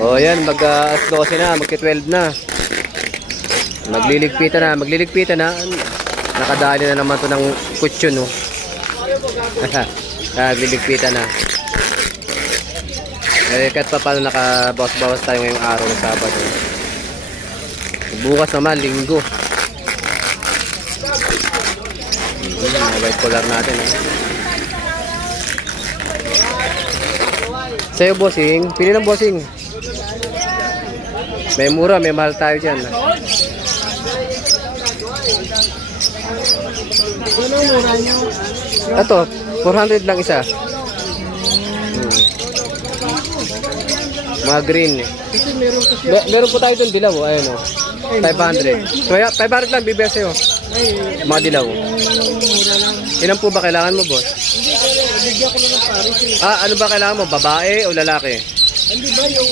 O yan, mag 12 na, magki-12 na. Magliligpitan na. Nakadali na naman to ng kutsyon, no. Magliligpitan na. Kahit pa paano nakabawas-bawas tayo ngayong araw ng Sabado. Bukas naman, Linggo. White collar natin, eh. Sa'yo, bossing. Pili ng bossing. May mura, may mahal tayo dyan. Ito, 400 lang isa. Mga green. Meron po tayo doon dilaw. Ayun, o. 500. Kaya 500 lang, bibigyan sa'yo. Mga dilaw. Ilan po ba kailangan mo, boss? Bigyan ko na ng pares eh. Ano ba kailangan mo? Babae o lalaki? Hindi ba yung